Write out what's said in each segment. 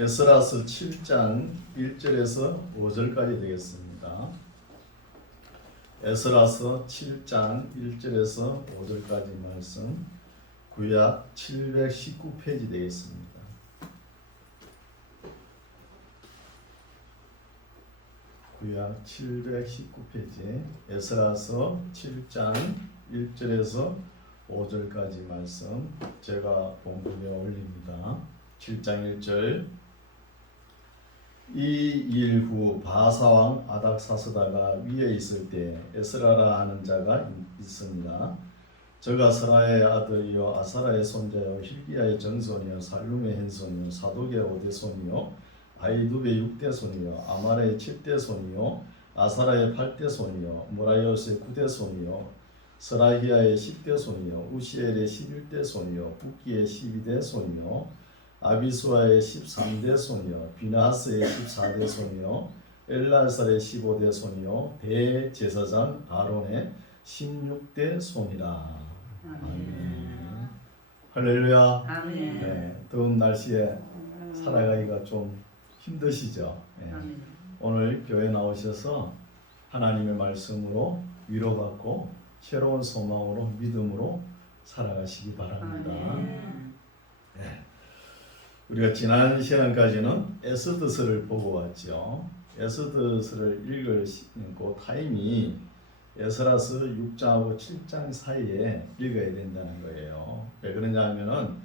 에스라서 7장 1절에서 5절까지 되겠습니다. 에스라서 7장 1절에서 5절까지 말씀, 구약 719페이지 되겠습니다. 구약 719페이지 에스라서 7장 1절에서 5절까지 말씀 제가 본문에 올립니다. 7장 1절. 이 일 후 바사왕 아닥사스다가 위에 있을 때 에스라라 하는 자가 있습니다. 저가 스라의 아들이요 아사라의 손자요 힐기야의 정손이요 살룸의 hen손이요 사독의 오대손이요 아이두베의 육대손이요 아말의 칠대손이요 아사라의 팔대손이요 모라이오스의 구대손이요 스라히야의 10대손이요 우시엘의 11대손이요 북기의 12대손이요 아비수아의 13대손이요 비나하스의 14대손이요 엘라살의 15대손이요 대제사장 아론의 16대손이라. 아멘. 할렐루야. 아멘. 네, 더운 날씨에 살아가기가 좀 힘드시죠? 네. 오늘 교회 나오셔서 하나님의 말씀으로 위로받고 새로운 소망으로 믿음으로 살아가시기 바랍니다. 네. 우리가 지난 시간까지는 에스더서를 보고 왔죠. 에스더서를 읽을 타임이 에스라서 6장하고 7장 사이에 읽어야 된다는 거예요. 왜 그러냐 하면은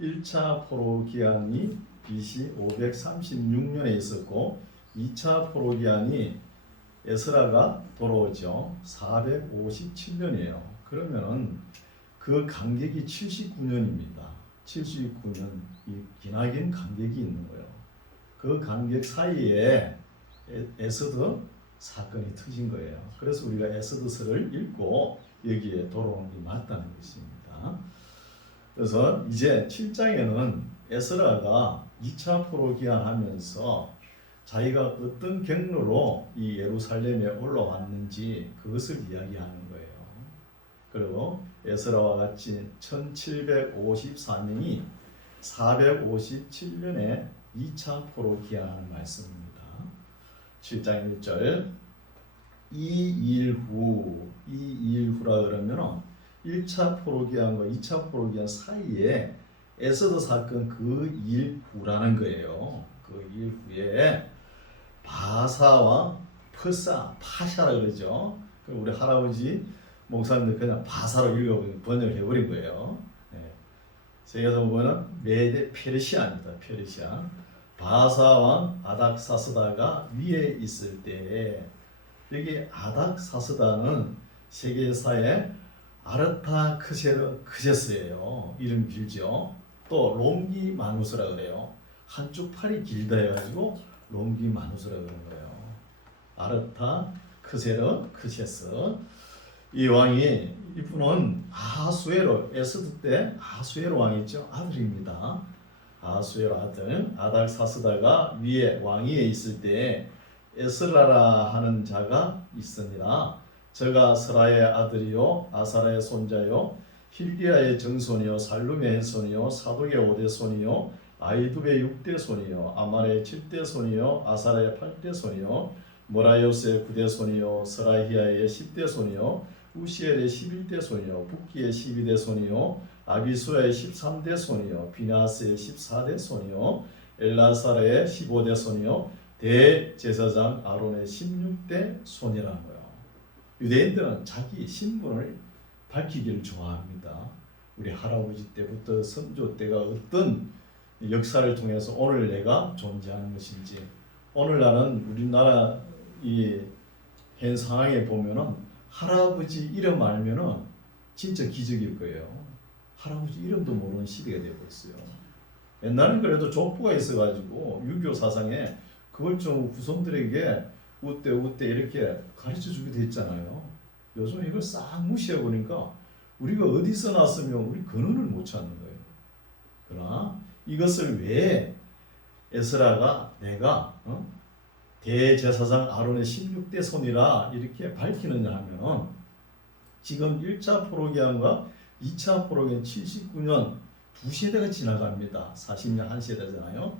1차 포로 기한이 BC 536년에 있었고 2차 포로 기한이 에스라가 돌아오죠. 457년이에요. 그러면은 그 간격이 79년입니다. 79년 이 기나긴 간격이 있는 거예요. 그 간격 사이에 에스더 사건이 터진 거예요. 그래서 우리가 에스더서를 읽고 여기에 돌아오는 게 맞다는 것입니다. 그래서 이제 7장에는 에스라가 2차 포로 기한하면서 자기가 어떤 경로로 이 예루살렘에 올라왔는지 그것을 이야기하는 거예요. 그리고 에스라와 같이 1754년이 457년에 2차 포로 기한하는 말씀입니다. 7장 1절. 이 일 후라 그러면 1차 포로 기한과 2차 포로 기한 사이에 에스더 사건 그 일 후라는 거예요. 그 일 후에 바사와 파샤라 그러죠. 우리 할아버지 목사님들 그냥 바사로 번역을 해버린 거예요. 네. 세계에서 보면 메데 페르시아입니다. 페르시아. 바사왕 아닥사스다가 위에 있을 때 여기 아닥사스다는 세계사의 아르타크세스예요. 이름 길죠. 또 롱기마누스라 그래요. 한쪽 팔이 길다 해가지고 롱기마누스라 그런 거예요. 아르타크세스. 이 왕이 이분은 아하수에로 에스더 때 아하수에로 왕이죠. 아들입니다. 아하수에로 아들 아닥사스다가 위에 왕위에 있을 때 에스라라 하는 자가 있으니라. 저가 스라의 아들이요 아사라의 손자요 힐기야의 정손이요 살룸의 hen손이요 사독의 5대손이요 아이두베의 6대손이요 아말의 7대손이요 아사라의 8대손이요 모라이오스의 9대손이요 스라히야의 10대손이요 우시엘의 11대손이요 북기의 12대손이요 아비수아의 13대손이요 비나하스의 14대손이요 엘라사라의 15대손이요 대제사장 아론의 16대손이라는 거예요. 유대인들은 자기 신분을 밝히기를 좋아합니다. 우리 할아버지 때부터 선조 때가 어떤 역사를 통해서 오늘 내가 존재하는 것인지, 오늘날은 우리나라 이 현 상황에 보면은 할아버지 이름 알면은 진짜 기적일 거예요. 할아버지 이름도 모르는 시대가 되고 있어요. 옛날엔 그래도 족보가 있어가지고 유교 사상에 그걸 좀 후손들에게 우때 이렇게 가르쳐 주게 됐잖아요. 요즘 이걸 싹 무시해 보니까 우리가 어디서 났으면 우리 근원을 못 찾는 거예요. 그러나 이것을 왜 에스라가 내가 대제사장 아론의 16대 손이라 이렇게 밝히느냐 하면 지금 1차 포로기한과 2차 포로기한 79년 두 세대가 지나갑니다. 40년 한 세대잖아요.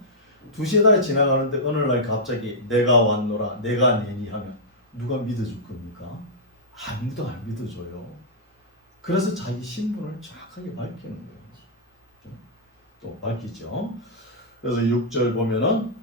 두세 달이 지나가는데 어느 날 갑자기 내가 왔노라 내가 내니 하면 누가 믿어줄 겁니까? 아무도 안 믿어줘요. 그래서 자기 신분을 정확하게 밝히는 거예요. 또 밝히죠. 그래서 6절 보면은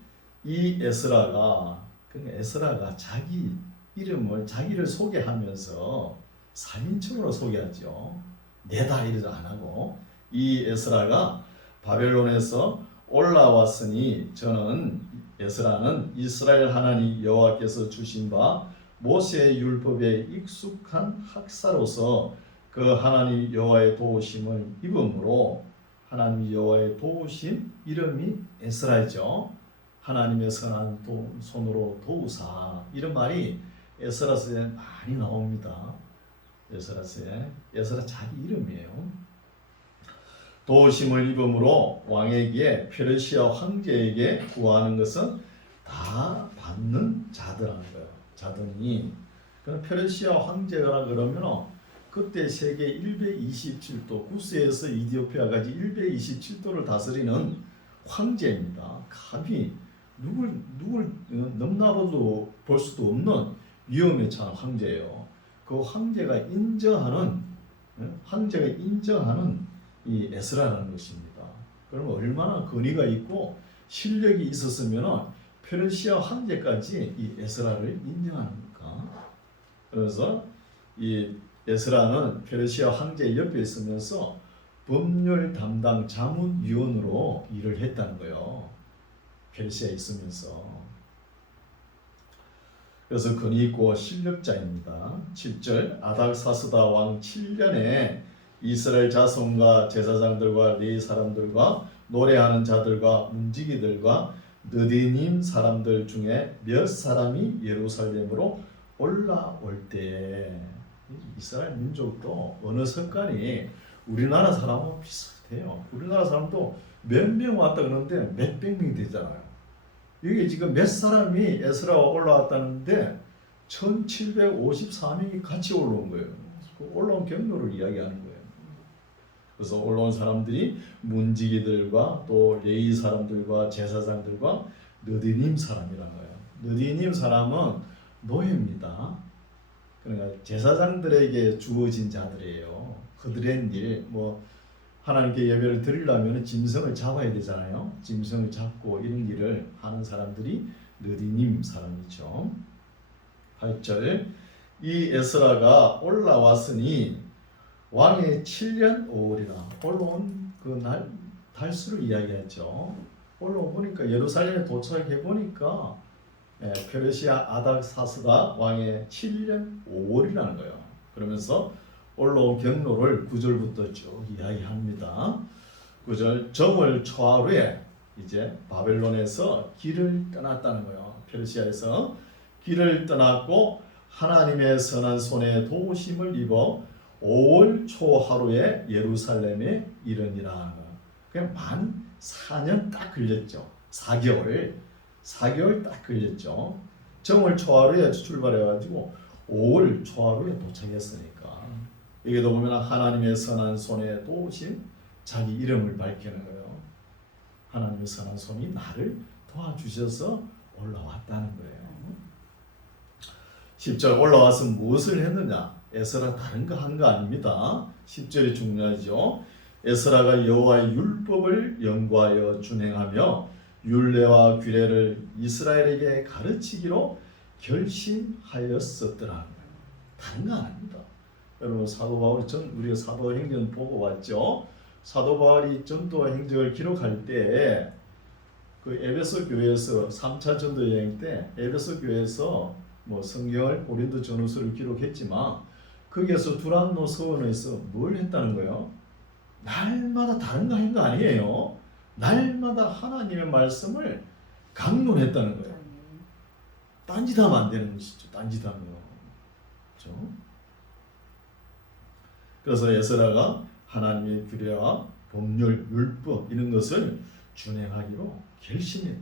이 에스라가 그러니까 에스라가 자기 이름을 자기를 소개하면서 3인칭으로 소개하죠. 내다 이러지 안 하고 이 에스라가 바벨론에서 올라왔으니 저는 에스라는 이스라엘 하나님 여호와께서 주신 바 모세의 율법에 익숙한 학사로서 그 하나님 여호와의 도우심을 입음으로 하나님 여호와의 도우심 이름이 에스라이죠. 하나님의 선한 손으로 도우사 이런 말이 에스라서에 많이 나옵니다. 에스라서에 에스라 자기 이름이에요. 도우심을 입음으로 왕에게 페르시아 황제에게 구하는 것은 다 받는 자들하는 거예요. 자들이 그럼 페르시아 황제라 그러면 그때 세계 127도 구스에서 이디오피아까지 127도를 다스리는 황제입니다. 감히 누굴 넘나봐도 볼 수도 없는 위험에 처한 황제예요. 그 황제가 인정하는 이 에스라라는 것입니다. 그러면 얼마나 권위가 있고 실력이 있었으면 페르시아 황제까지 이 에스라를 인정합니까? 그래서 이 에스라는 페르시아 황제 옆에 있으면서 법률 담당 자문위원으로 일을 했다는 거예요. 페르시아에 있으면서. 그래서 권위 있고 실력자입니다. 7절 아닥사스다 왕 7년에 이스라엘 자손과 제사장들과 레위 사람들과 노래하는 자들과 문지기들과 느디님 사람들 중에 몇 사람이 예루살렘으로 올라올 때 이스라엘 민족도 어느 선간이 우리나라 사람하고 비슷해요. 우리나라 사람도 몇 명 왔다 그러는데 몇백 명이 되잖아요. 여기 지금 몇 사람이 에스라가 올라왔다는데 1754명이 같이 올라온 거예요. 올라온 경로를 이야기하는 거예요. 그래서 올라온 사람들이 문지기들과 또 레위 사람들과 제사장들과 느디님 사람이라는 거예요. 느디님 사람은 노예입니다. 그러니까 제사장들에게 주어진 자들이에요. 그들의 일, 하나님께 예배를 드리려면 짐승을 잡아야 되잖아요. 짐승을 잡고 이런 일을 하는 사람들이 느디님 사람이죠. 8절 이 에스라가 올라왔으니 왕의 7년 5월이라 올라온 그 날 달수를 이야기했죠. 올라오 보니까 예루살렘에 도착해 보니까 페르시아 아닥사스다 왕의 7년 5월이라는 거예요. 그러면서 올라온 경로를 9절부터 쭉 이야기합니다. 9절 정월 초하루에 이제 바벨론에서 길을 떠났다는 거예요. 페르시아에서 길을 떠났고 하나님의 선한 손에 도우심을 입어 5월 초하루에 예루살렘에 이르니라. 그냥 만 4년 딱 걸렸죠. 4개월 딱 걸렸죠. 정월 초하루에 출발해가지고 5월 초하루에 도착했으니까 여기도 보면 하나님의 선한 손에 도우심 자기 이름을 밝히는 거예요. 하나님의 선한 손이 나를 도와주셔서 올라왔다는 거예요. 10절 올라와서 무엇을 했느냐? 에스라 다른 거 한 거 아닙니다. 10절이 중요하죠. 에스라가 여호와의 율법을 연구하여 준행하며 율례와 규례를 이스라엘에게 가르치기로 결심하였었더라. 다른 거 아닙니다. 여러분 사도 바울이 우리가 사도행전 보고 왔죠. 사도 바울이 전도 행적을 기록할 때 그 에베소 교회에서 3차 전도 여행 때 에베소 교회에서 성경을 고린도 전후서를 기록했지만 거기에서 두란노 서원에서 뭘 했다는 거예요? 날마다 다른 거 한 거 아니에요. 날마다 하나님의 말씀을 강론했다는 거예요. 딴짓하면 안 되는 것이죠. 딴짓하면. 그렇죠? 그래서 에스라가 하나님의 규례와 법률, 율법 이런 것을 준행하기로 결심했다는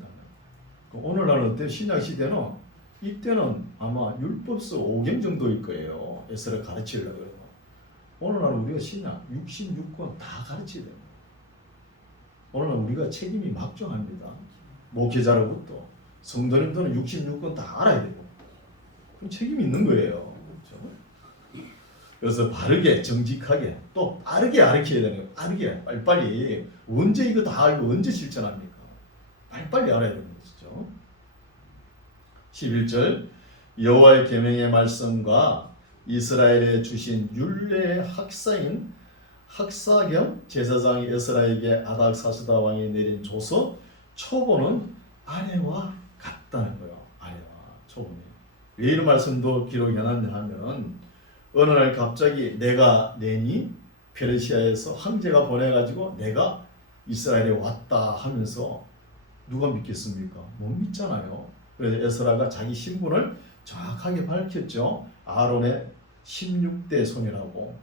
거예요. 오늘날은 어때요? 신약 시대는 이때는 아마 율법서 5경 정도일 거예요. 에스라 가르치려고 그래요. 오늘날은 우리가 신약 66권 다 가르쳐야 돼요. 오늘날 우리가 책임이 막중합니다. 목회자로부터 성도님들은 66권 다 알아야 되고 그럼 책임이 있는 거예요. 그렇죠? 그래서 바르게 정직하게 또 빠르게 가르쳐야 되는 거예요. 빠르게 빨리빨리 언제 이거 다 알고 언제 실천합니까? 빨리빨리 알아야 되는 것이죠. 11절 여호와의 계명의 말씀과 이스라엘에 주신 율례의 학사인 학사 겸 제사장 에스라에게 아닥사스다 왕이 내린 조서 초본은 아내와 같다는 거예요. 아내와 초본이. 왜 이런 말씀도 기록해 놨냐 하면 어느 날 갑자기 내가 내니 페르시아에서 황제가 보내가지고 내가 이스라엘에 왔다 하면서 누가 믿겠습니까? 못 믿잖아요. 그래서 에스라가 자기 신분을 정확하게 밝혔죠. 아론의 16대 손이라고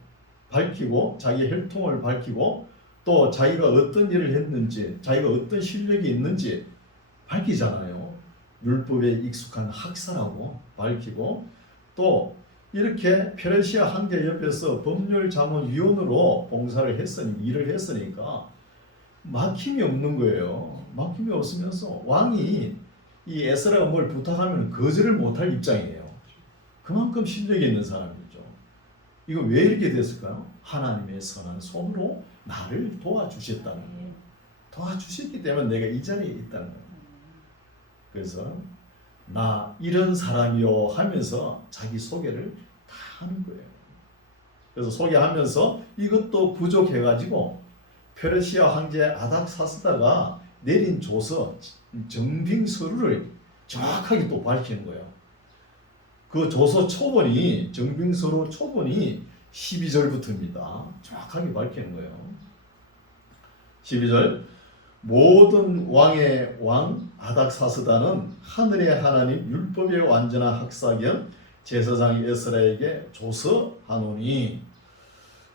밝히고 자기 혈통을 밝히고 또 자기가 어떤 일을 했는지 자기가 어떤 실력이 있는지 밝히잖아요. 율법에 익숙한 학사라고 밝히고 또 이렇게 페르시아 황제 옆에서 법률자문위원으로 봉사를 했으니 일을 했으니까 막힘이 없는 거예요. 막힘이 없으면서 왕이 이 에스라가 뭘 부탁하면 거절을 못할 입장이에요. 그만큼 실력이 있는 사람이죠. 이거 왜 이렇게 됐을까요? 하나님의 선한 손으로 나를 도와주셨다는 거예요. 도와주셨기 때문에 내가 이 자리에 있다는 거예요. 그래서 나 이런 사람이요 하면서 자기 소개를 다 하는 거예요. 그래서 소개하면서 이것도 부족해가지고 페르시아 황제 아닥사스다가 내린 조서 정빙서류를 정확하게 또 밝히는 거예요. 그 조서 초본이 정빙서류 초본이 12절부터입니다. 정확하게 밝히는 거예요. 12절 모든 왕의 왕 아닥사스다는 하늘의 하나님 율법의 완전한 학사 겸 제사장 에스라에게 조서하노니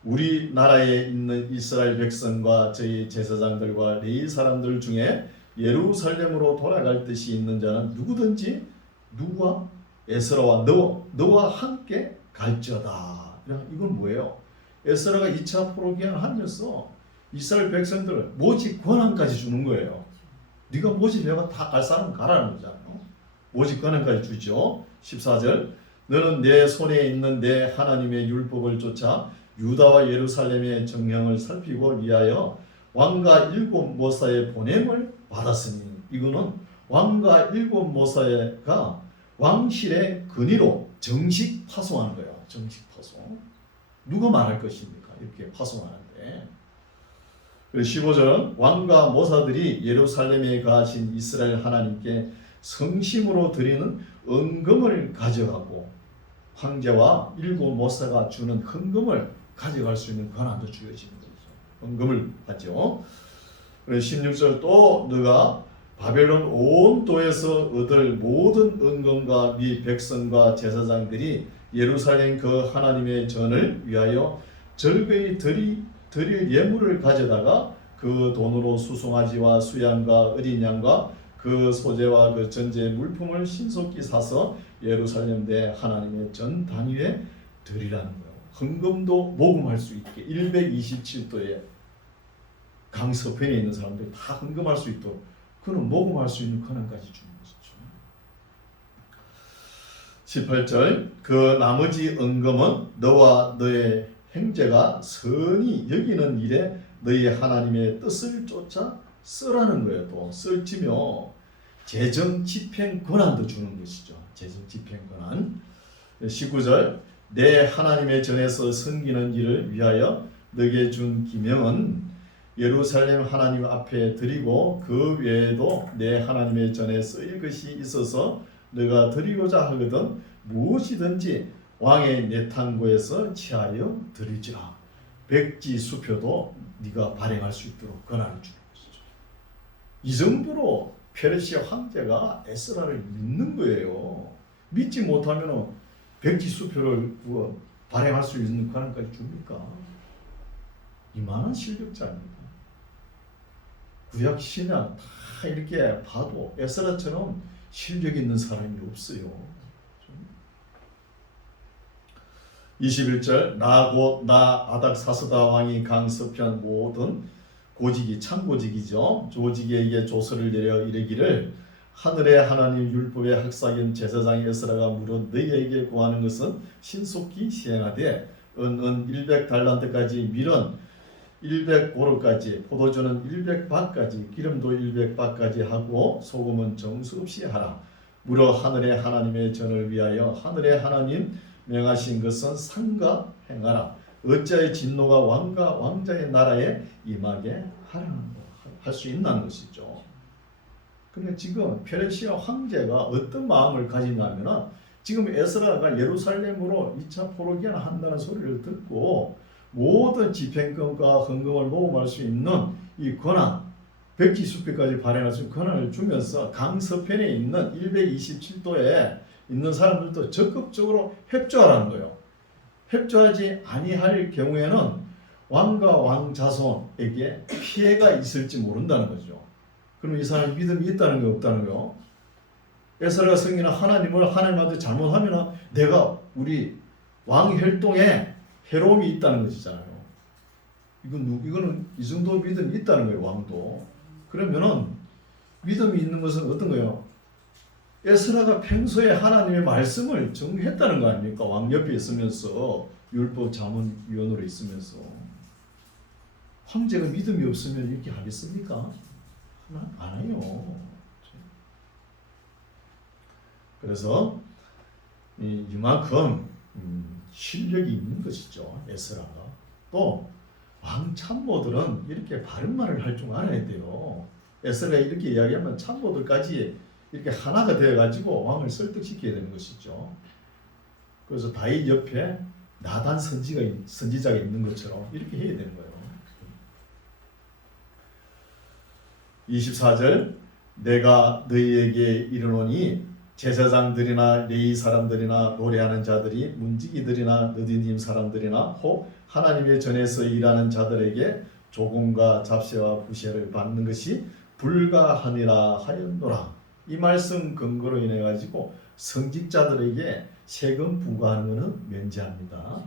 우리나라에 있는 이스라엘 백성과 저희 제사장들과 레위 사람들 중에 예루살렘으로 돌아갈 뜻이 있는 자는 누구든지 누구와 에스라와 너와 함께 갈지어다. 이건 뭐예요? 에스라가 2차 포로기한을 하면서 이스라엘 백성들을 모집 권한까지 주는 거예요. 네가 모집해가 다 갈 사람 가라는 거잖아요. 모집 권한까지 주죠. 14절 너는 내 손에 있는 내 하나님의 율법을 쫓아 유다와 예루살렘의 정형을 살피고 위하여 왕과 7 모사의 보냄을 받았으니 이거는 왕과 7 모사가 왕실의 근위로 정식 파송하는 거예요. 정식 파송. 누가 말할 것입니까? 이렇게 파송하는데 15절은 왕과 모사들이 예루살렘에 가신 이스라엘 하나님께 성심으로 드리는 은금을 가져가고 황제와 7 모사가 주는 헌금을 가져갈 수 있는 권한도 주어지는 거죠. 헌금을 하죠. 16절 또 너가 바벨론 온 도에서 얻을 모든 은금과 네 백성과 제사장들이 예루살렘 그 하나님의 전을 위하여 절거히 드릴 예물을 가져다가 그 돈으로 수송아지와 수양과 어린 양과 그 소재와 그 전제 물품을 신속히 사서 예루살렘 내 하나님의 전 단위에 드리라는 거예요. 헌금도 모금할 수 있게 127도의 강서편에 있는 사람들이 다 헌금할 수 있도록 그는 모금할 수 있는 권한까지 주는 것이죠. 18절 그 나머지 은금은 너와 너의 형제가 선히 여기는 일에 너희 하나님의 뜻을 쫓아 쓰라는 거예요. 또 쓸지며 재정 집행 권한도 주는 것이죠. 재정 집행 권한. 19절 내 하나님의 전에서 섬기는 일을 위하여 너에게 준 기명은 예루살렘 하나님 앞에 드리고 그 외에도 내 하나님의 전에 쓰일 것이 있어서 너가 드리고자 하거든 무엇이든지 왕의 내탕고에서 취하여 드리지라. 백지 수표도 네가 발행할 수 있도록 권한을 주는 것이죠. 이 정도로 페르시아 황제가 에스라를 믿는 거예요. 믿지 못하면 백지 수표를 발행할 수 있는 권한까지 줍니까? 이만한 실력자입니다. 구약 신약 다 이렇게 봐도 에스라처럼 실력 있는 사람이 없어요. 21절 나 아닥사스다 왕이 강서편 모든 고직이 참고직이죠. 조직에게 조서를 내려 이르기를 하늘의 하나님 율법의 학사견 제사장 에스라가 물어 너희에게 구하는 것은 신속히 시행하되 은은 100달란트까지 밀은 100보로까지 포도주는 100밭까지 기름도 100밭까지 하고 소금은 정수 없이 하라. 물어 하늘의 하나님의 전을 위하여 하늘의 하나님 명하신 것은 삼가 행하라. 어찌하여 진노가 왕과 왕자의 나라에 임하게 하라는 할 수 있는 것이죠. 그러니까 지금 페르시아 황제가 어떤 마음을 가지냐면은 지금 에스라가 예루살렘으로 2차 포로기한을 한다는 소리를 듣고 모든 집행권과 헌금을 모금할 수 있는 이 권한, 백지수표까지 발행할 수 있는 권한을 주면서 강서편에 있는 127도에 있는 사람들도 적극적으로 협조하라는 거예요. 협조하지 아니할 경우에는 왕과 왕 자손에게 피해가 있을지 모른다는 거죠. 그럼 이 사람이 믿음이 있다는 게 없다는 거. 에스라가 승리는 하나님을 하나님한테 잘못하면 내가 우리 왕 혈통에 해로움이 있다는 것이잖아요. 이거는 이 정도 믿음이 있다는 거예요. 왕도. 그러면은 믿음이 있는 것은 어떤 거예요? 에스라가 평소에 하나님의 말씀을 정했다는 거 아닙니까? 왕 옆에 있으면서 율법 자문위원으로 있으면서 황제가 믿음이 없으면 이렇게 하겠습니까? 안 해요. 그래서 이만큼 실력이 있는 것이죠. 에스라가. 또 왕 참모들은 이렇게 바른 말을 할 줄 알아야 돼요. 에스라가 이렇게 이야기하면 참모들까지 이렇게 하나가 되어가지고 왕을 설득시켜야 되는 것이죠. 그래서 다윗 옆에 나단 선지자가 있는 것처럼 이렇게 해야 되는 거예요. 24절 내가 너희에게 이르노니 제사장들이나 레위 사람들이나 노래하는 자들이 문지기들이나 느디님 사람들이나 혹 하나님의 전에서 일하는 자들에게 조공과 잡세와 부세를 받는 것이 불가하니라 하였노라. 이 말씀 근거로 인해 가지고 성직자들에게 세금 부과하는 것은 면제합니다.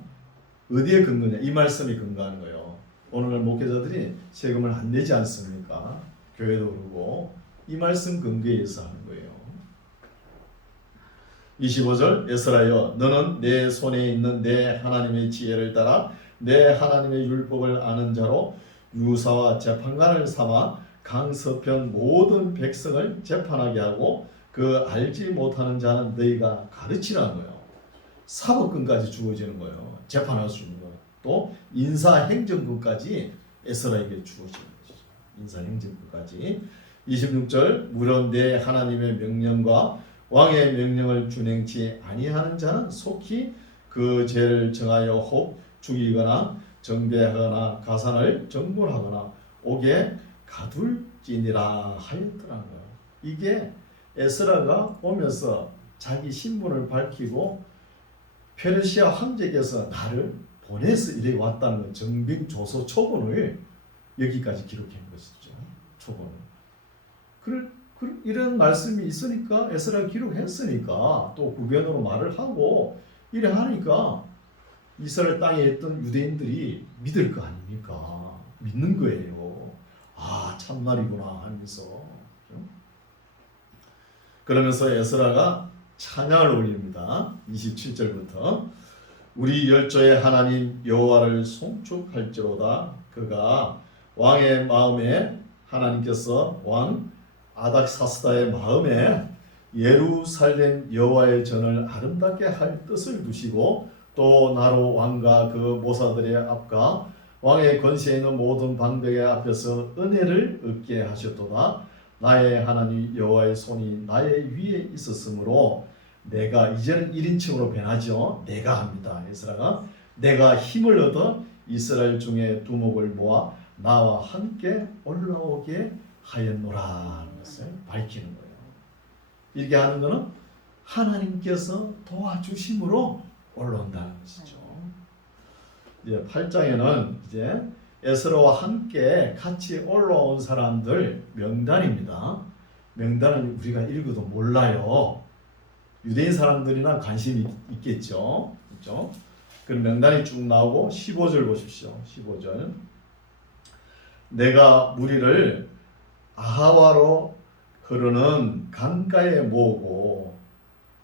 어디에 근거냐? 이 말씀이 근거하는 거예요. 오늘날 목회자들이 세금을 안 내지 않습니까? 교회도 그러고 이 말씀 근거에서 하는 거예요. 25절 에스라여 너는 내 손에 있는 내 하나님의 지혜를 따라 내 하나님의 율법을 아는 자로 유사와 재판관을 삼아 강서편 모든 백성을 재판하게 하고 그 알지 못하는 자는 너희가 가르치라는 거예요. 사법권까지 주어지는 거예요. 재판할 수 있는 거. 또 인사행정권까지 에스라에게 주어지는 것이죠. 인사행정권까지. 26절 무릇 내 하나님의 명령과 왕의 명령을 준행치 아니하는 자는 속히 그 죄를 정하여 혹 죽이거나 정배하거나 가산을 정벌하거나 옥에 가둘지니라 하였더라는 거예요. 이게 에스라가 오면서 자기 신분을 밝히고 페르시아 황제께서 나를 보내서 이래 왔다는 정빙조서 초본을 여기까지 기록한 것이죠. 초본을. 이런 말씀이 있으니까 에스라가 기록했으니까 또 구변으로 말을 하고 이래 하니까 이스라엘 땅에 있던 유대인들이 믿을 거 아닙니까? 믿는 거예요. 아 참말이구나 하면서. 그러면서 에스라가 찬양을 올립니다. 27절부터 우리 열조의 하나님 여호와를 송축할지로다. 그가 왕의 마음에 하나님께서 왕 아닥사스다의 마음에 예루살렘 여호와의 전을 아름답게 할 뜻을 두시고 또 나로 왕과 그 모사들의 앞과 왕의 권세에 있는 모든 방백의 앞에서 은혜를 얻게 하셨도다. 나의 하나님 여호와의 손이 나의 위에 있었으므로 내가 이제는 1인칭으로 변하죠. 내가 합니다. 에스라가 내가 힘을 얻어 이스라엘 중에 두목을 모아 나와 함께 올라오게 하였노라 하는 것을 밝히는 거예요. 이렇게 하는 것은 하나님께서 도와주심으로 올라온다는 것이죠. 이제 8장에는 이제 에스라와 함께 같이 올라온 사람들 명단입니다. 명단은 우리가 읽어도 몰라요. 유대인 사람들이나 관심이 있겠죠. 그렇죠? 그 명단이 쭉 나오고 15절 보십시오. 15절 내가 무리를 아하와로 흐르는 강가에 모으고,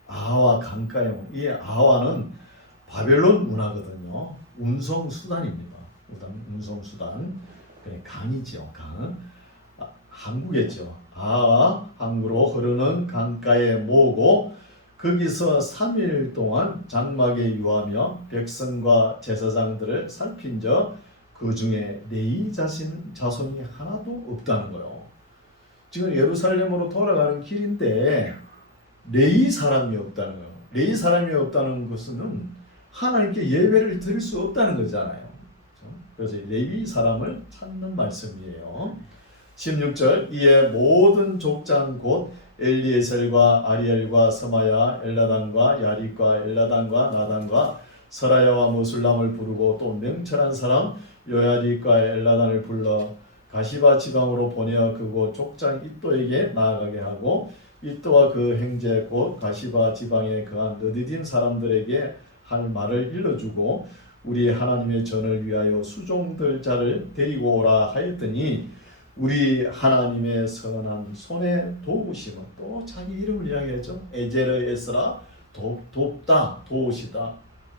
아하와 강가에 모으고, 이 아하와는 바벨론 문화거든요. 운송수단입니다. 운송수단. 강이죠. 강. 항구겠죠. 아하와 항구로 흐르는 강가에 모으고 거기서 3일 동안 장막에 유하며 백성과 제사장들을 살핀 그 중에 레위 자손이 하나도 없다는 거예요. 지금 예루살렘으로 돌아가는 길인데 레위 사람이 없다는 거예요. 레위 사람이 없다는 것은 하나님께 예배를 드릴 수 없다는 거잖아요. 그래서 레위 사람을 찾는 말씀이에요. 16절 이에 모든 족장 곧 엘리에셀과 아리엘과 서마야 엘라단과 야립과 엘라단과 나단과 서라야와 모술람을 부르고 또 명철한 사람 요야립과 엘라단을 불러 가시바 지방으로 보내어 그곳 족장 이또에게 나아가게 하고 이또와 그 형제 곧 가시바 지방에 거한 느디딤 사람들에게 할 말을 일러주고 우리 하나님의 전을 위하여 수종들 자를 데리고 오라 하였더니 우리 하나님의 선한 손에 도우심은 또 자기 이름을 이야기했죠. 에제르 에스라 돕다 도우시다.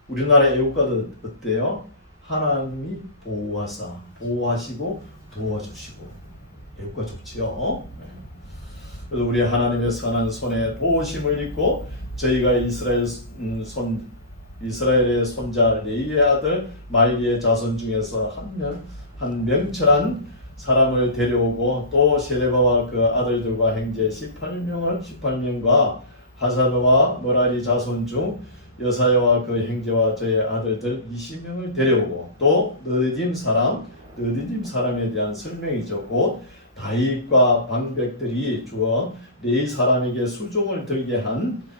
우리나라 애국가도 어때요? 하나님이 보호하시고 도와주시고 애국가 좋지요. 그래서 우리 하나님의 선한 손에 도우심을 입고 저희가 이스라엘의 손자 레위의 아들 말기의 자손 중에서 한 명철한 사람을 데려오고 또 세레바와 그 아들들과 형제 18명과 하사르와 머라리 자손 중 여사야와 그 형제와 저의 아들들 20명을 데려오고 또 느디딤 사람에 대한 설명이죠. 곧 다윗과 방백들이 주어 레위 사람에게 수종을 들게 한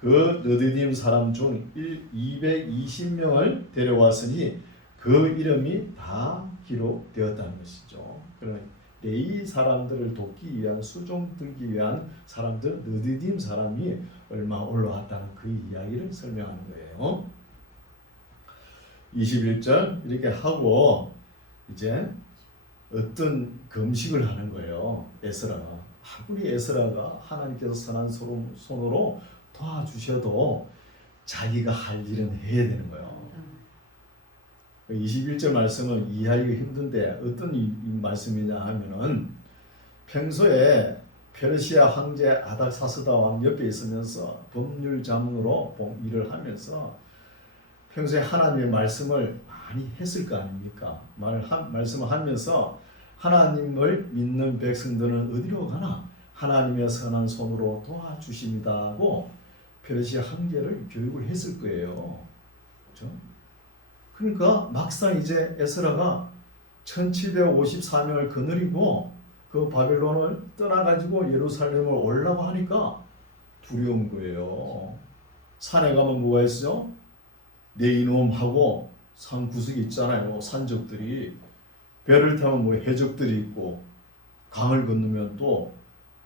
그 느디딤 사람 중 220명을 데려왔으니 그 이름이 다 기록되었다는 것이죠. 그러면 레위 사람들을 돕기 위한 수종 들기 위한 사람들 느디딤 사람이 얼마 올라왔다는 그 이야기를 설명하는 거예요. 21절 이렇게 하고 이제 어떤 금식을 하는 거예요. 에스라가. 아무리 에스라가 하나님께서 선한 손으로 도와주셔도 자기가 할 일은 해야 되는 거예요. 21절 말씀은 이해하기가 힘든데 어떤 말씀이냐 하면은 평소에 페르시아 황제 아닥사스다 왕 옆에 있으면서 법률 자문으로 일을 하면서 평소에 하나님의 말씀을 많이 했을 거 아닙니까? 말씀을 하면서 하나님을 믿는 백성들은 어디로 가나 하나님의 선한 손으로 도와주십니다 하고 페르시아 황제를 교육을 했을 거예요. 그렇죠? 그러니까 막상 이제 에스라가 1754명을 거느리고 그 바벨론을 떠나가지고 예루살렘을 오려고 하니까 두려운 거예요. 산에 가면 뭐가 있어요? 네이놈하고 산 구석이 있잖아요. 산적들이. 배를 타면 뭐 해적들이 있고 강을 건너면 또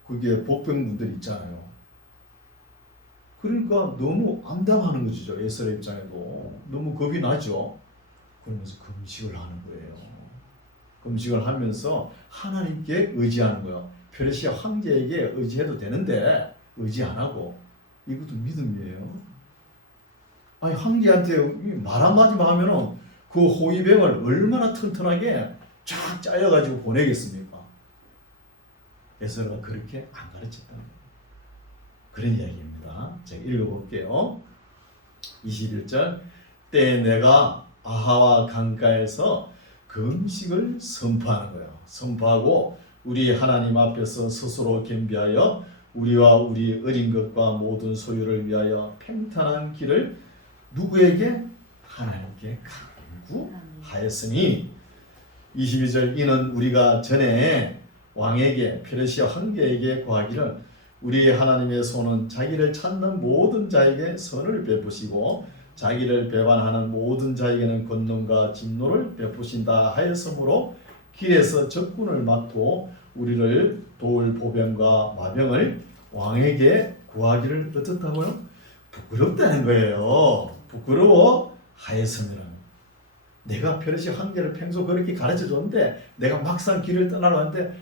거기에 복병들이 있잖아요. 그러니까 너무 암담하는 거죠. 에스라 입장에도. 너무 겁이 나죠. 그러면서 금식을 하는 거예요. 금식을 하면서 하나님께 의지하는 거예요. 페르시아 황제에게 의지해도 되는데 의지 안 하고. 이것도 믿음이에요. 아니 황제한테 말 한마디만 하면은 그 호위병을 얼마나 튼튼하게 쫙 짜여가지고 보내겠습니까? 에스라가 그렇게 안 가르쳤다는 거예요. 그런 이야기입니다. 제가 읽어볼게요. 21절 때에 내가 아하와 강가에서 금식을 선포하는 거예요. 선포하고 우리 하나님 앞에서 스스로 겸비하여 우리와 우리 어린 것과 모든 소유를 위하여 평탄한 길을 누구에게? 하나님께 간구하였으니 22절 이는 우리가 전에 왕에게 페르시아 황제에게 구하기를 우리 하나님의 손은 자기를 찾는 모든 자에게 선을 베푸시고 자기를 배반하는 모든 자에게는 권능과 진노를 베푸신다 하였으므로 길에서 적군을 막고 우리를 도울 보병과 마병을 왕에게 구하기를 어떻다고요? 부끄럽다는 거예요. 부끄러워 하였으면 내가 페르시아 황제를 평소 그렇게 가르쳐 줬는데 내가 막상 길을 떠나려 하는데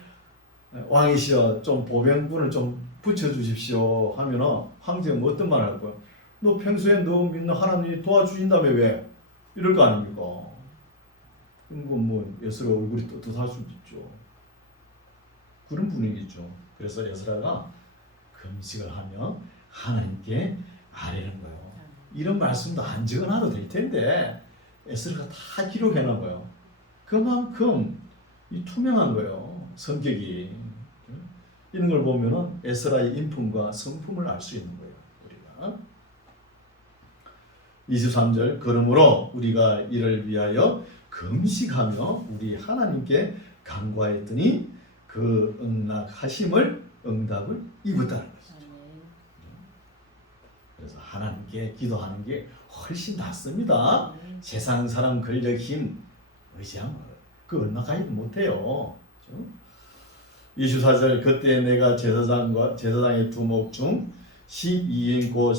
왕이시여 좀 보병군을 좀 붙여주십시오 하면은 황제가 뭐 어떤 말을 할 거야? 너 평소에 너 믿는 하나님이 도와주신다며 왜? 이럴 거 아닙니까? 그건 뭐 에스라 얼굴이 떳떳할 수도 있죠. 그런 분위기죠. 그래서 에스라가 금식을 하며 하나님께 아뢰는 거예요. 이런 말씀도 안 적어놔도 될 텐데 에스라가 다 기록해놓은 거예요. 그만큼 이 투명한 거예요. 성격이. 이런 걸 보면은 에스라의 인품과 성품을 알 수 있는 거예요. 우리가 23절 그러므로 우리가 이를 위하여 금식하며 우리 하나님께 간구하였더니 그 응답을 입었다는 것이죠. 그래서 하나님께 기도하는 게 훨씬 낫습니다. 세상 사람 권력 힘 의지하면 그 얼마 가지도 못해요. 24절 그때 내가 제사장의 두목 중 12인 곧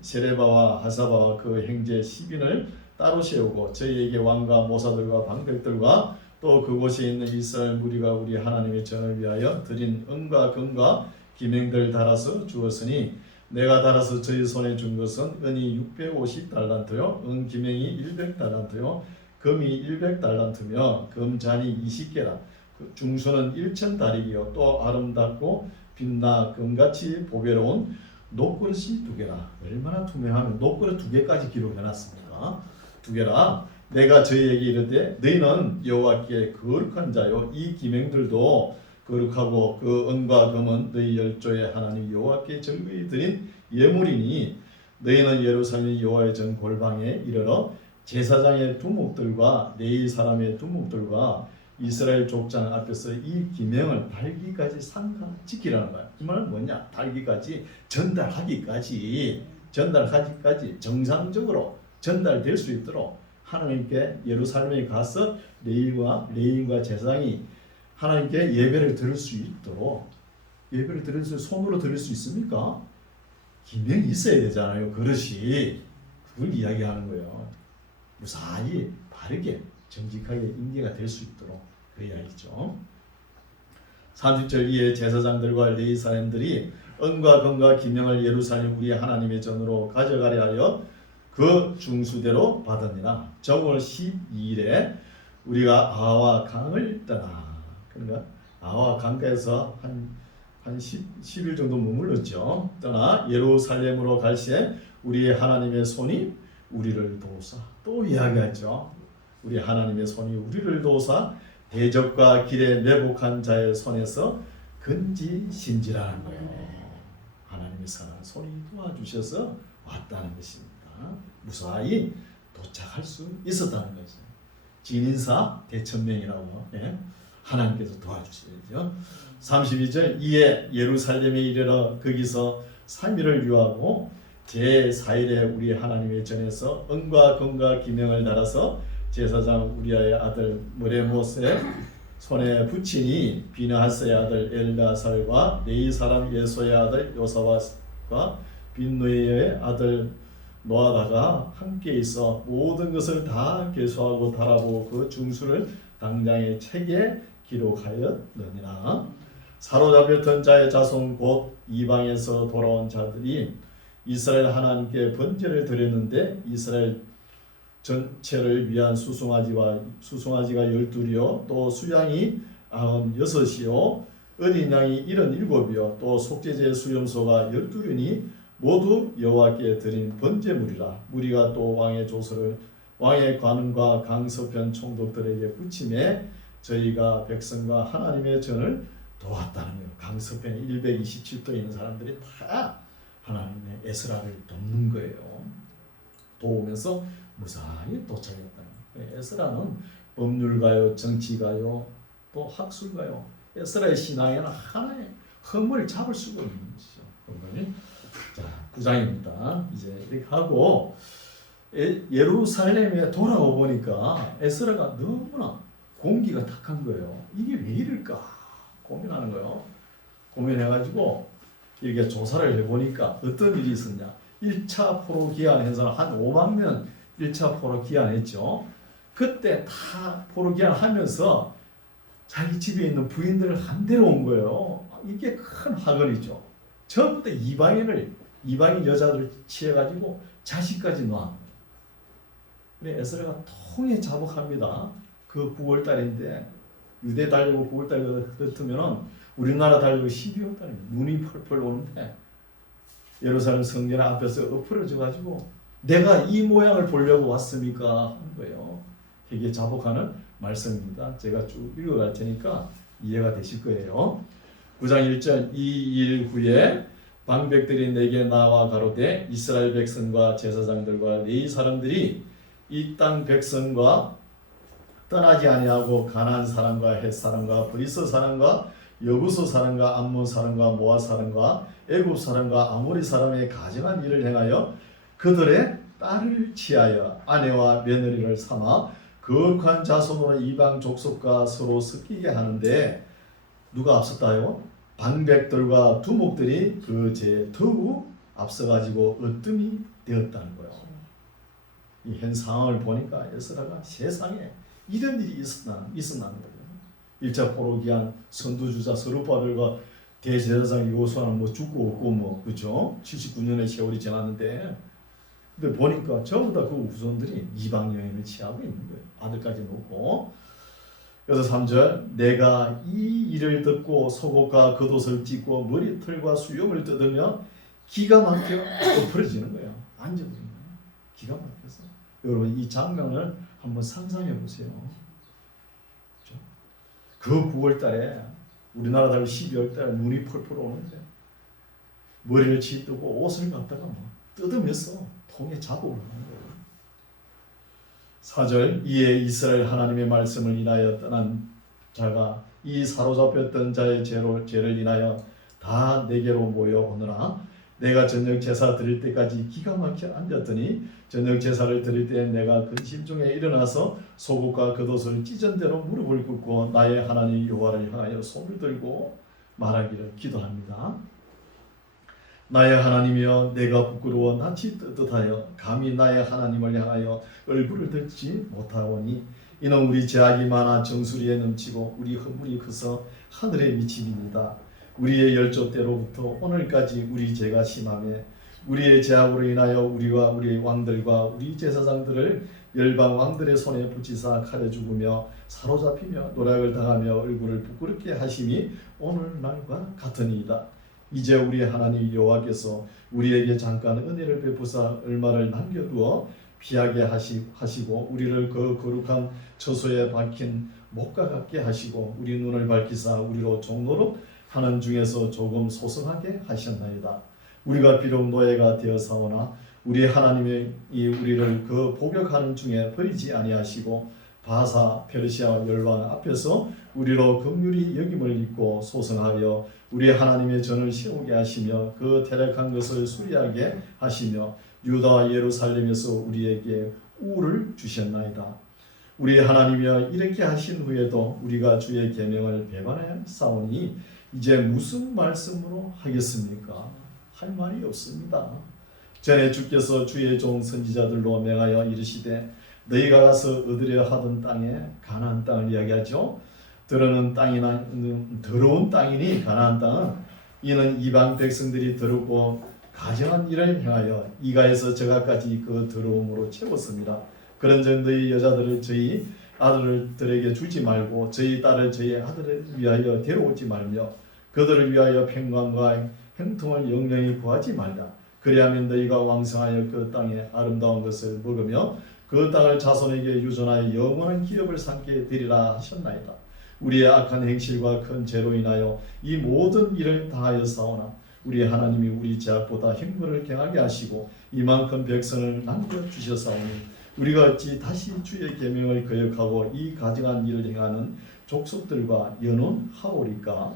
세레바와 하사바와 그 형제 10인을 따로 세우고 저희에게 왕과 모사들과 방백들과 또 그곳에 있는 이스라엘 무리가 우리 하나님의 전을 위하여 드린 은과 금과 기명들 달아서 주었으니 내가 달아서 저희 손에 준 것은 은이 650달란트요 은 기명이 100달란트요 금이 100달란트며 금잔이 20개라 중수는 1000다리기요 또 아름답고 빛나 금같이 보배로운 녹그릇이 2개라. 얼마나 투명하면 녹그릇 2개까지 기록해놨습니까? 2개라. 내가 저희에게 이르되 너희는 여호와께 거룩한 자요 이 기명들도 거룩하고 그 은과 금은 너희 열조의 하나님 여호와께 절거히 드린 예물이니 너희는 예루살렘 여호와의 전 골방에 이르러 제사장의 두목들과 레위 사람의 두목들과 이스라엘 족장 앞에서 이 기명을 달기까지 상강 지키라는 거야. 이 말은 뭐냐? 달기까지 전달하기까지 정상적으로 전달될 수 있도록 하나님께 예루살렘에 가서 레위인과 제사장이 하나님께 예배를 드릴 수 있도록 예배를 드릴 수 손으로 드릴 수 있습니까? 기명이 있어야 되잖아요. 그릇이 그걸 이야기하는 거예요. 무사히 바르게 정직하게 인계가 될 수 있도록 그 이야기죠. 30절 이에 제사장들과 레위 사람들이 은과 금과 기명을 예루살렘 우리 하나님의 전으로 가져가려 하여 그 중수대로 받으니라. 정월 12일에 우리가 아와 강을 떠나 그러니까 아와 강가에서 한 10일 정도 머물렀죠. 떠나 예루살렘으로 갈새 우리 하나님의 손이 우리를 도우사 또 이야기하죠. 우리 하나님의 손이 우리를 도우사 대적과 길에 매복한 자의 손에서 건지신지라는 거예요. 하나님의 선한 손이 도와주셔서 왔다는 것입니다. 무사히 도착할 수 있었다는 거죠. 진인사 대천명이라고 하나님께서 도와주셔야죠. 32절 이에 예루살렘에 이르러 거기서 3일을 유하고 제4일에 우리 하나님의 전에서 은과 금과 기명을 달아서 제사장 우리아의 아들 무레못의 손에 붙이니 비느하스의 아들 엘다살과 레위 사람 예소의 아들 요사밧과 빈누이의 아들 노아다가 함께 있어 모든 것을 다 계수하고 달아보고 그 중수를 당장의 책에 기록하였느니라. 사로잡혔던 자의 자손 곧 이방에서 돌아온 자들이 이스라엘 하나님께 번제를 드렸는데 이스라엘 전체를 위한 수송아지가 12이요 또 수양이 96이요 어린 양이 77이요 또 속죄제 수염소가 12륜이 모두 여호와께 드린 번제물이라. 무리가 또 왕의 조서를 왕의 관원과 강서편 총독들에게 붙임에 저희가 백성과 하나님의 전을 도왔다는 거예요. 강서편에 127도에 있는 사람들이 다 하나님의 에스라를 돕는 거예요. 도우면서 무사히 도착했다. 에스라는 법률가요, 정치가요, 또 학술가요. 에스라의 신앙에는 하나의 흠을 잡을 수가 없는 것이죠. 자, 9장입니다. 이제 이렇게 하고 예루살렘에 돌아오 보니까 에스라가 너무나 공기가 탁한 거예요. 이게 왜 이럴까 고민하는 거예요. 고민해가지고 이렇게 조사를 해보니까 어떤 일이 있었냐. 1차 포로 기한해서 한 5만 명 1차 포로 기한했죠. 그때 다 포르기안 하면서 자기 집에 있는 부인들을 한 대로 온 거예요. 이게 큰 화근이죠. 전부 다 이방인 여자들을 취해가지고 자식까지 놔. 그래 에스라가 통에 자복합니다. 그 9월 달인데 유대 달려고 9월 달에 같으면은 우리나라 달려고 12월 달에 눈이 펄펄 오는데 예루살렘 성전 앞에서 엎어져 가지고 내가 이 모양을 보려고 왔습니까? 한 거예요. 이게 자복하는 말씀입니다. 제가 쭉 읽어갈 테니까 이해가 되실 거예요. 9장 1절 이 일 후에 방백들이 내게 나와 가로되 이스라엘 백성과 제사장들과 레위 사람들이 이 땅 백성과 떠나지 아니하고 가나안 사람과 헷 사람과 브리스 사람과 여부수 사람과 암몬 사람과 모아 사람과 애굽 사람과 아모리 사람의 가증한 일을 행하여 그들의 딸을 취하여 아내와 며느리를 삼아 거룩한 자손으로 이방 족속과 서로 섞이게 하는데 누가 앞섰다요? 방백들과 두목들이 그 죄에 더욱 앞서가지고 으뜸이 되었다는 거예요. 이 현 상황을 보니까 에스라가 세상에 이런 일이 있었나는 거예요. 1차 포로기한 선두주자 서룹바벨과 대제사장 여호수아는 뭐 죽고 없고 뭐 그죠? 79년의 세월이 지났는데 근데 보니까 전부 다 그 후손들이 이방 여인을 취하고 있는 거예요. 아들까지 놓고. 그래서 3절 내가 이 일을 듣고 속옷과 겉옷을 찢고 머리털과 수염을 뜯으며 기가 막혀 엎어지는 거예요. 앉아버리는 거예요. 기가 막혀서. 여러분 이 장면을 한번 상상해 보세요. 그렇죠? 그 9월 달에 우리나라 달로 12월 달에 눈이 펄펄 오는데 머리를 치뜨고 옷을 갖다가 뭐 뜯으면서 통에 자복을 하는 거예요. 4절 이에 이스라엘 하나님의 말씀을 인하여 떠난 자가 이 사로잡혔던 자의 죄를 인하여 다 내게로 모여오느라 내가 저녁 제사 드릴 때까지 기가 막혀 앉았더니 저녁 제사를 드릴 때 내가 근심 중에 일어나서 속옷과 겉옷을 찢은 대로 무릎을 꿇고 나의 하나님 여호와를 향하여 손을 들고 말하기를 기도합니다. 나의 하나님이여 내가 부끄러워 낯이 뜨뜻하여 감히 나의 하나님을 향하여 얼굴을 들지 못하오니 이는 우리 죄악이 많아 정수리에 넘치고 우리 허물이 커서 하늘에 미치니이다. 우리의 열조 때로부터 오늘까지 우리 죄가 심하며 우리의 죄악으로 인하여 우리와 우리의 왕들과 우리 제사장들을 열방 왕들의 손에 붙이사 칼에 죽으며 사로잡히며 노략을 당하며 얼굴을 부끄럽게 하심이 오늘날과 같으니이다. 이제 우리 하나님 여호와께서 우리에게 잠깐 은혜를 베푸사 얼마를 남겨두어 피하게 하시고 우리를 그 거룩한 처소에 박힌 목과 같게 하시고 우리 눈을 밝히사 우리로 종로로 하는 중에서 조금 소성하게 하셨나이다. 우리가 비록 노예가 되어사오나 우리 하나님이 우리를 그 복역하는 중에 버리지 아니하시고 바사 페르시아 열왕 앞에서 우리로 긍휼히 여김을 입고 소성하여 우리 하나님의 전을 세우게 하시며 그 퇴락한 것을 수리하게 하시며 유다와 예루살렘에서 우리에게 우를 주셨나이다. 우리 하나님이여 이렇게 하신 후에도 우리가 주의 계명을 배반하였사오니 이제 무슨 말씀으로 하겠습니까? 할 말이 없습니다. 전에 주께서 주의 종 선지자들로 명하여 이르시되 너희가 가서 얻으려 하던 땅에 가나안 땅을 이야기하죠. 더러운 땅이니 가나안 땅은 이는 이방 백성들이 더럽고 가증한 일을 행하여 이가에서 저가까지 그 더러움으로 채웠습니다. 그런즉 너희 여자들을 저희 아들들에게 주지 말고 저희 딸을 저희 아들을 위하여 데려오지 말며 그들을 위하여 평강과 형통을 영영히 구하지 말라. 그리하면 너희가 왕성하여 그 땅의 아름다운 것을 먹으며 그 땅을 자손에게 유전하여 영원한 기업을 삼게 되리라 하셨나이다. 우리의 악한 행실과 큰 죄로 인하여 이 모든 일을 당하였사오나 우리 하나님이 우리 죄악보다 형벌을 경하게 하시고 이만큼 백성을 남겨주셨사오니 우리가 어찌 다시 주의 계명을 거역하고 이 가증한 일을 행하는 족속들과 연혼하오리까?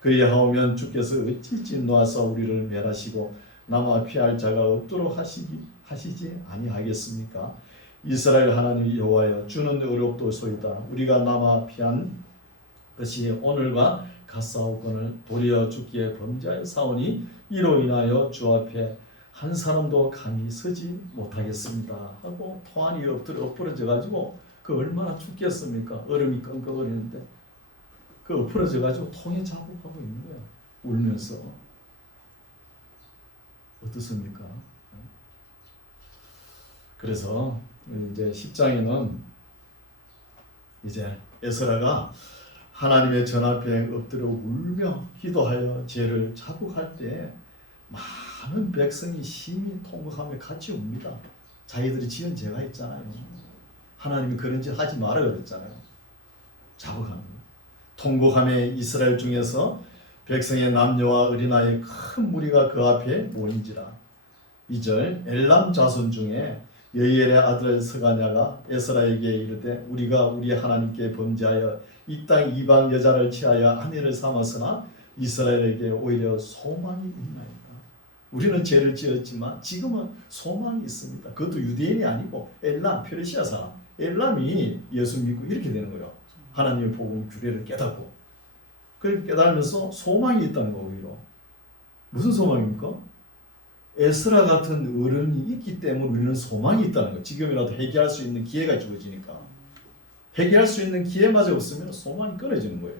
그리하오면 주께서 어찌 진노하사 우리를 멸하시고 남아 피할 자가 없도록 하시지 아니하겠습니까? 이스라엘 하나님 여호와여 주는 의롭도소이다. 우리가 남아 피한 것이 오늘과 같사오거늘 도리어 주께 범죄하였사오니 이로 인하여 주 앞에 한 사람도 감히 서지 못하겠습니다 하고 토안이 엎어져 가지고 그 그 얼마나 춥겠습니까? 얼음이 끙끙거리는데 그 엎어져 가지고 통에 자복하고 있는 거야. 울면서. 어떻습니까? 그래서 이제 10장에는 이제 에스라가 하나님의 전 앞에 엎드려 울며 기도하여 죄를 자복할 때 많은 백성이 심히 통곡하며 같이 웁니다. 자기들이 지은 죄가 있잖아요. 하나님이 그런 짓 하지 마라 그랬잖아요. 자복하는 거. 통곡함에 이스라엘 중에서 백성의 남녀와 어린아이 큰 무리가 그 앞에 모인지라. 2절 엘람 자손 중에 여이엘의 아들 스가냐가 에스라에게 이르되 우리가 우리 하나님께 범죄하여 이 땅 이방 여자를 취하여 아내를 삼았으나 이스라엘에게 오히려 소망이 있나이다. 우리는 죄를 지었지만 지금은 소망이 있습니다. 그것도 유대인이 아니고 엘람 페르시아 사람 엘람이 예수 믿고 이렇게 되는 거예요. 하나님의 복음 규례를 깨닫고 그렇게 깨달으면서 소망이 있다는 거. 오히려 무슨 소망입니까? 에스라 같은 어른이 있기 때문에 우리는 소망이 있다는 거예요. 지금이라도 회개할 수 있는 기회가 주어지니까. 회개할 수 있는 기회마저 없으면 소망이 끊어지는 거예요.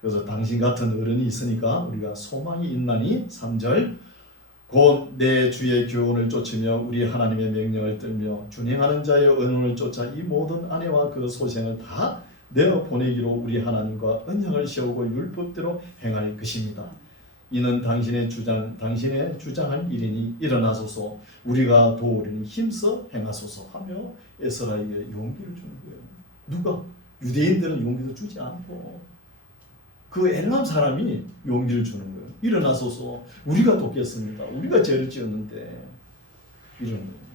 그래서 당신 같은 어른이 있으니까 우리가 소망이 있나니 3절 곧 내 주의 교훈을 쫓으며 우리 하나님의 명령을 들며 준행하는 자의 언론을 쫓아 이 모든 아내와 그 소생을 다 내어 보내기로 우리 하나님과 언약을 세우고 율법대로 행할 것입니다. 이는 당신의 주장할 일이니 일어나소서 우리가 도우리니 힘써 행하소서 하며 에스라에게 용기를 주는 거예요. 누가? 유대인들은 용기도 주지 않고 그 엘람 사람이 용기를 주는 거예요. 일어나소서 우리가 돕겠습니다. 우리가 죄를 지었는데 이런 거예요.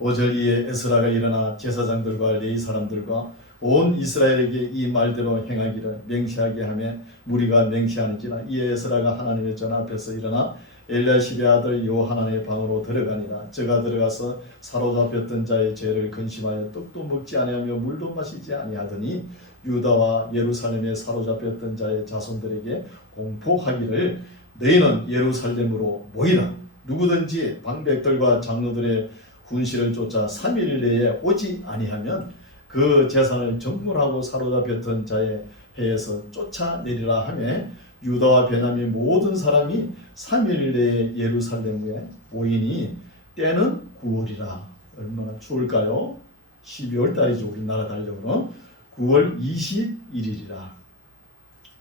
5절 이에 에스라가 일어나 제사장들과 레위 사람들과 온 이스라엘에게 이 말대로 행하기를 맹세하게 하며 무리가 맹세하는지라. 이에 에스라가 하나님의 전 앞에서 일어나 엘리야십의 아들 요하난의 방으로 들어가니라. 저가 들어가서 사로잡혔던 자의 죄를 근심하여 떡도 먹지 아니하며 물도 마시지 아니하더니 유다와 예루살렘에 사로잡혔던 자의 자손들에게 공포하기를 너희는 예루살렘으로 모이라. 누구든지 방백들과 장로들의 군시를 쫓아 3일 내에 오지 아니하면 그 재산을 정물하고 사로잡혔던 자의 해에서 쫓아내리라 하며 유다와 베냐민 모든 사람이 3일 내에 예루살렘에 모이니 때는 9월이라. 얼마나 추울까요? 12월 달이죠. 우리나라 달력으로는 9월 21일이라.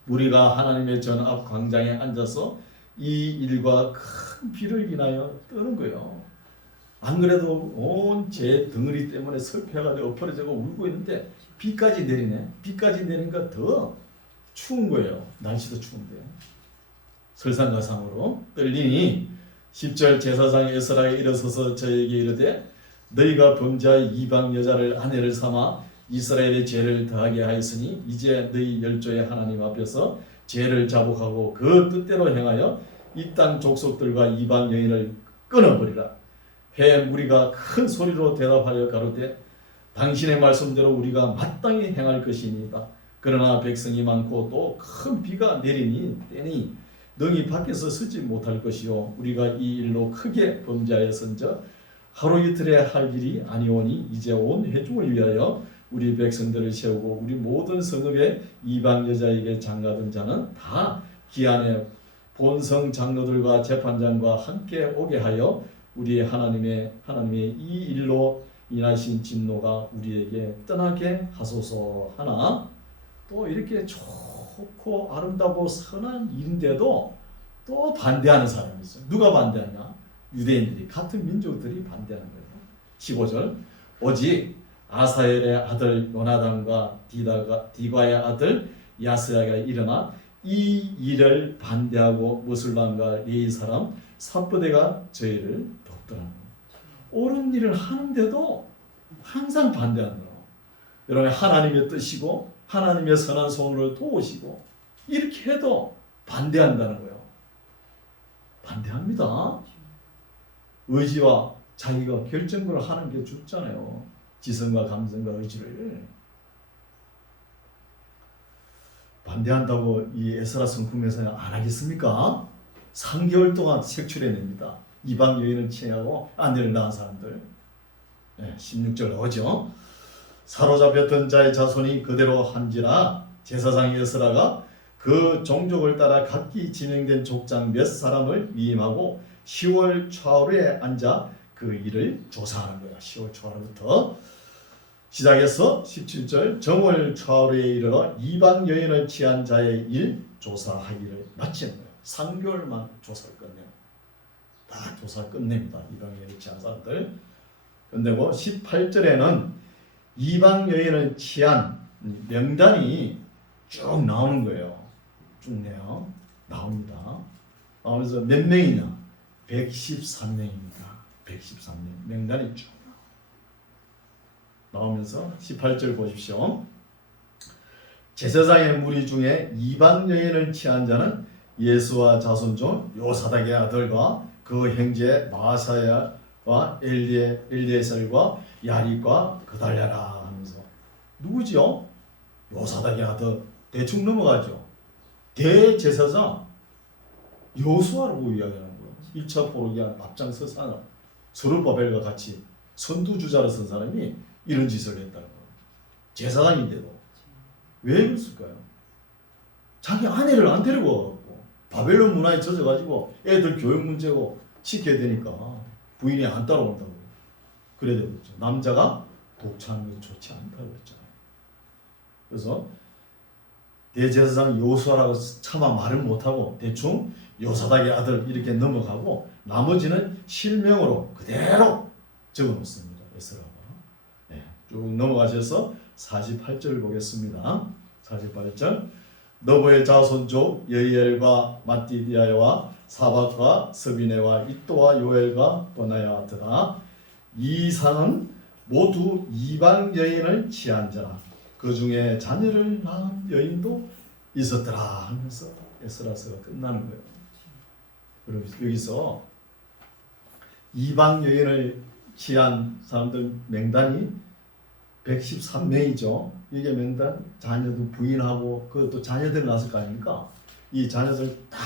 우리가 하나님의 전 앞 광장에 앉아서 이 일과 큰 비를 인하여 떠는 거예요. 안 그래도 온 제 덩어리 때문에 슬퍼가지고 엎어져서 울고 있는데 비까지 내리네. 비까지 내리니까 더 추운 거예요. 날씨도 추운데. 설상가상으로 떨리니 10절 제사장 에스라가 일어서서 저에게 이르되 너희가 범죄하여 이방 여자를 아내를 삼아 이스라엘의 죄를 더하게 하였으니 이제 너희 열조의 하나님 앞에서 죄를 자복하고 그 뜻대로 행하여 이 땅 족속들과 이방 여인을 끊어버리라. 해 무리가 큰 소리로 대답하여 가로되 당신의 말씀대로 우리가 마땅히 행할 것이니이다. 그러나 백성이 많고 또 큰 비가 내리니 때니 능히 밖에서 서지 못할 것이요 우리가 이 일로 크게 범죄하였은즉 하루 이틀에 할 일이 아니오니 이제 온 회중을 위하여 우리 백성들을 세우고 우리 모든 성읍의 이방 여자에게 장가든 자는 다 기한에 본성 장로들과 재판장과 함께 오게 하여 우리 하나님의 이 일로 인하신 진노가 우리에게 떠나게 하소서 하나. 또 이렇게 좋고 아름다고 선한 일인데도 또 반대하는 사람이 있어요. 누가 반대하냐? 유대인들이, 같은 민족들이 반대하는 거예요. 15절 오직 아사엘의 아들 요나단과 디과의 아들 야스야가 일어나 이 일을 반대하고 무슬람과 레위 사람 삽부대가 저희를 돕더라고요. 옳은 일을 하는데도 항상 반대하는 거예요. 여러분 하나님의 뜻이고 하나님의 선한 소원을 도우시고 이렇게 해도 반대한다는 거예요. 반대합니다. 의지와 자기가 결정을 하는 게 죽잖아요. 지성과 감성과 의지를 반대한다고 이 에스라 성품에서는 안 하겠습니까? 3개월 동안 색출해냅니다. 이방 여인을 취하고 아내를 낳은 사람들. 16절 나오죠. 사로잡혔던 자의 자손이 그대로 한지라 제사장 에스라가 그 종족을 따라 각기 진행된 족장 몇 사람을 위임하고 10월 초하루에 앉아 그 일을 조사하는 거야. 10월 초하루부터 시작해서 17절 정월 초하루에 이르러 이방 여인을 취한 자의 일 조사하기를 마치는 거예요. 3개월만 조사를 끝내요. 다 조사 끝냅니다. 이방 여인을 취한 사람들 끝내고 18절에는 이방 여인을 취한 명단이 쭉 나오는 거예요. 쭉 내요. 나옵니다. 나오면서 몇 명이냐? 113명입니다. 113명. 명단이 쭉 나오면서 18절 보십시오. 제사장의 무리 중에 이방 여인을 취한 자는 예수와 자손 중 요사닥의 아들과 그 형제 마사야와 엘리에셀과 야립과 그달랴라 하면서 누구지요? 요사닥의 아들. 대충 넘어가죠. 대제사장 여호수아라고 이야기하는 거예요. 1차 포로기한 앞장서서 스룹바벨과 같이 선두주자로 선 사람이 이런 짓을 했다는 거예요. 제사장인데도 왜 그랬을까요? 자기 아내를 안 데리고 와갖고 바벨론 문화에 젖어가지고 애들 교육 문제고 시켜야 되니까 부인이 안 따라온다고 그래야 되겠죠. 남자가 독차하는 것이 좋지 않다고 했잖아요. 그래서 대제사장 여호수아라고 차마 말을 못하고 대충 요사닥의 아들 이렇게 넘어가고 나머지는 실명으로 그대로 적어놓습니다. 에스라가. 쭉 넘어가셔서 48절을 보겠습니다. 48절 너보의 자손족 여이엘과 마띠디아와 사박과 서비네와 이또와 요엘과 보나야드라 이 상은 모두 이방 여인을 취한 자라 그 중에 자녀를 낳은 여인도 있었더라 하면서 에스라서가 끝나는 거예요. 그럼 여기서 이방 여인을 취한 사람들 명단이 113명이죠. 이게 명단 자녀도 부인하고 그것도 자녀들 낳았을 거 아닙니까? 이 자녀들 다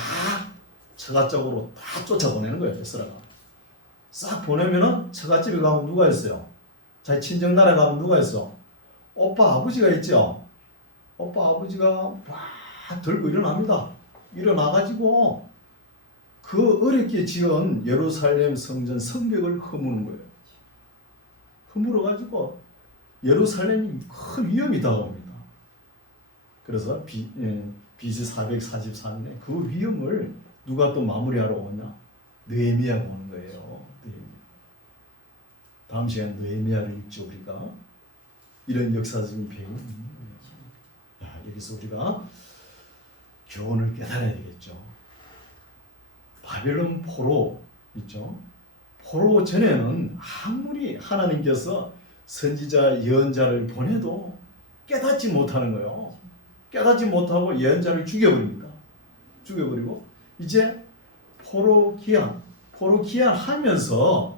처가적으로 다 쫓아보내는 거예요. 에스라가 싹 보내면은 처갓집에 가면 누가 있어요? 자기 친정 나라에 가면 누가 있어? 오빠 아버지가 있죠. 오빠 아버지가 막 들고 일어납니다. 일어나가지고 그 어렵게 지은 예루살렘 성전 성벽을 허무는 거예요. 허물어가지고 예루살렘이 큰 위험이 다가옵니다. 그래서 BC 444년에 그 위험을 누가 또 마무리하러 오냐? 느헤미야가 오는 거예요. 다음 시간 느헤미야를 읽죠 우리가. 이런 역사적인 배경이 있는 거예요. 여기서 우리가 교훈을 깨달아야 되겠죠. 바벨론 포로 있죠. 포로 전에는 아무리 하나님께서 선지자 예언자를 보내도 깨닫지 못하는 거예요. 깨닫지 못하고 예언자를 죽여버립니다. 죽여버리고 이제 포로 기한 하면서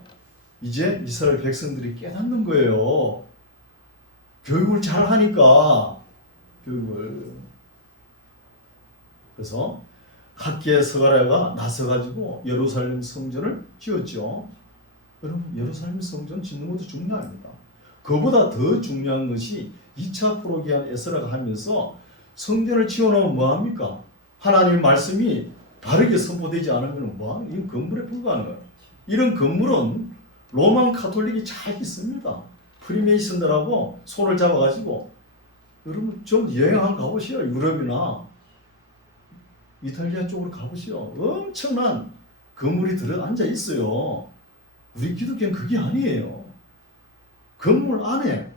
이제 이스라엘 백성들이 깨닫는 거예요. 교육을 잘 하니까 교육을. 그래서 학기에 스가랴가 나서가지고 예루살렘 성전을 지었죠. 여러분 예루살렘 성전 짓는 것도 중요합니다. 그보다 더 중요한 것이 2차 포로기한 에스라가 하면서 성전을 지어놓으면 뭐합니까? 하나님의 말씀이 바르게 선포되지 않으면 뭐합니까? 이건 건물에 불과한 거예요. 이런 건물은 로만 카톨릭이 잘 있습니다. 프리메이슨들하고 손을 잡아가지고 여러분 좀 여행 한번 가보시오. 유럽이나 이탈리아 쪽으로 가보시오. 엄청난 건물이 들어 앉아 있어요. 우리 기독교는 그게 아니에요. 건물 안에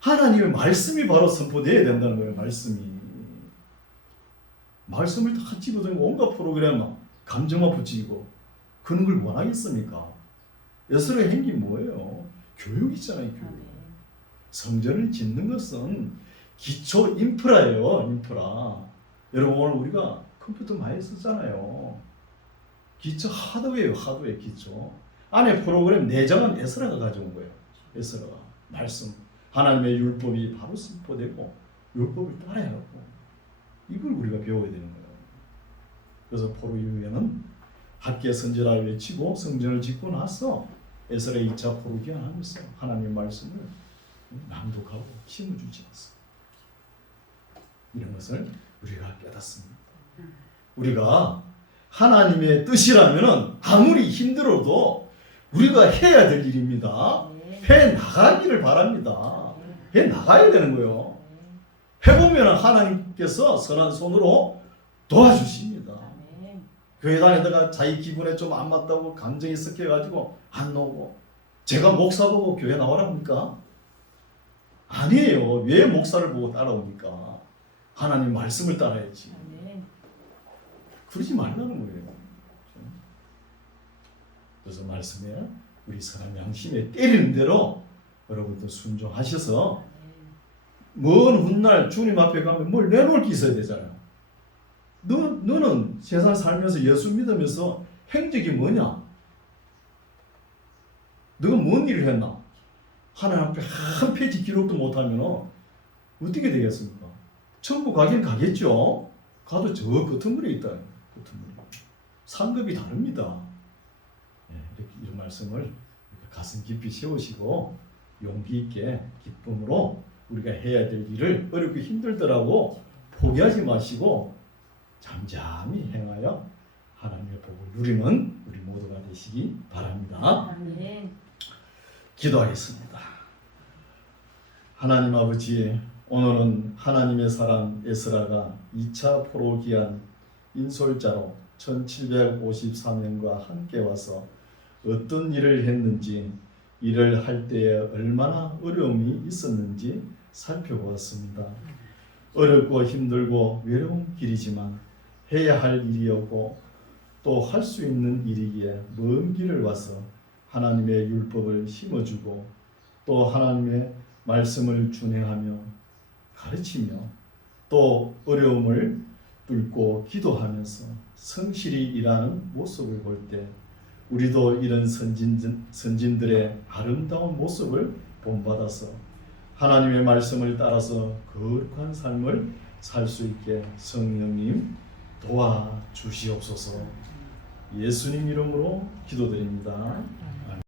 하나님의 말씀이 바로 선포되어야 된다는 거예요. 말씀을 다 집어들고 온갖 프로그램만 감정만 붙이고 그런 걸 원하겠습니까? 에스라의 행위 뭐예요? 교육이잖아요. 교육. 성전을 짓는 것은 기초 인프라예요. 인프라. 여러분 오늘 우리가 컴퓨터 많이 쓰잖아요. 기초 하드웨어 기초. 안에 프로그램 내장은 에스라가 가져온 거예요. 에스라가 말씀 하나님의 율법이 바로 선포되고 율법을 따라야 하고 이걸 우리가 배워야 되는 거예요. 그래서 포로 이후에는 함께 선지라 외치고 성전을 짓고 나서 에스라 2차 포로기를 하면서 하나님의 말씀을 낭독하고 심어주지 않습니다. 이런 것을 우리가 깨닫습니다. 우리가 하나님의 뜻이라면 아무리 힘들어도 우리가 해야 될 일입니다. 해 나가기를 바랍니다. 해 나가야 되는 거예요. 해보면 하나님께서 선한 손으로 도와주십니다. 교회 다니다가 자기 기분에 좀 안 맞다고 감정이 섞여가지고 안 나오고, 제가 목사 보고 교회 나오라 합니까? 아니에요. 왜 목사를 보고 따라옵니까? 하나님 말씀을 따라야지. 그러지 말라는 거예요. 그래서 말씀에 우리 사람 양심에 때리는 대로 여러분도 순종하셔서 먼 훗날 주님 앞에 가면 뭘 내놓을 게 있어야 되잖아요. 너는 세상 살면서 예수 믿으면서 행적이 뭐냐? 너가 뭔 일을 했나? 하나님 앞에 한 페이지 기록도 못하면 어떻게 되겠습니까? 천국 가긴 가겠죠. 가도 저 끄트머리에 있다. 끄트머리. 상급이 다릅니다. 이렇게 이런 말씀을 가슴 깊이 세우시고 용기 있게 기쁨으로 우리가 해야 될 일을 어렵고 힘들더라고 포기하지 마시고 잠잠히 행하여 하나님의 복을 누리는 우리 모두가 되시기 바랍니다. 아멘. 기도하겠습니다. 하나님 아버지, 오늘은 하나님의 사람 에스라가 2차 포로 귀환 인솔자로 1754명과 함께 와서 어떤 일을 했는지, 일을 할 때에 얼마나 어려움이 있었는지 살펴보았습니다. 어렵고 힘들고 외로운 길이지만 해야 할 일이었고 또 할 수 있는 일이기에 먼 길을 와서 하나님의 율법을 심어주고 또 하나님의 말씀을 준행하며 가르치며 또 어려움을 뚫고 기도하면서 성실히 일하는 모습을 볼 때 우리도 이런 선진들의 아름다운 모습을 본받아서 하나님의 말씀을 따라서 거룩한 삶을 살 수 있게 성령님 도와주시옵소서. 예수님 이름으로 기도드립니다.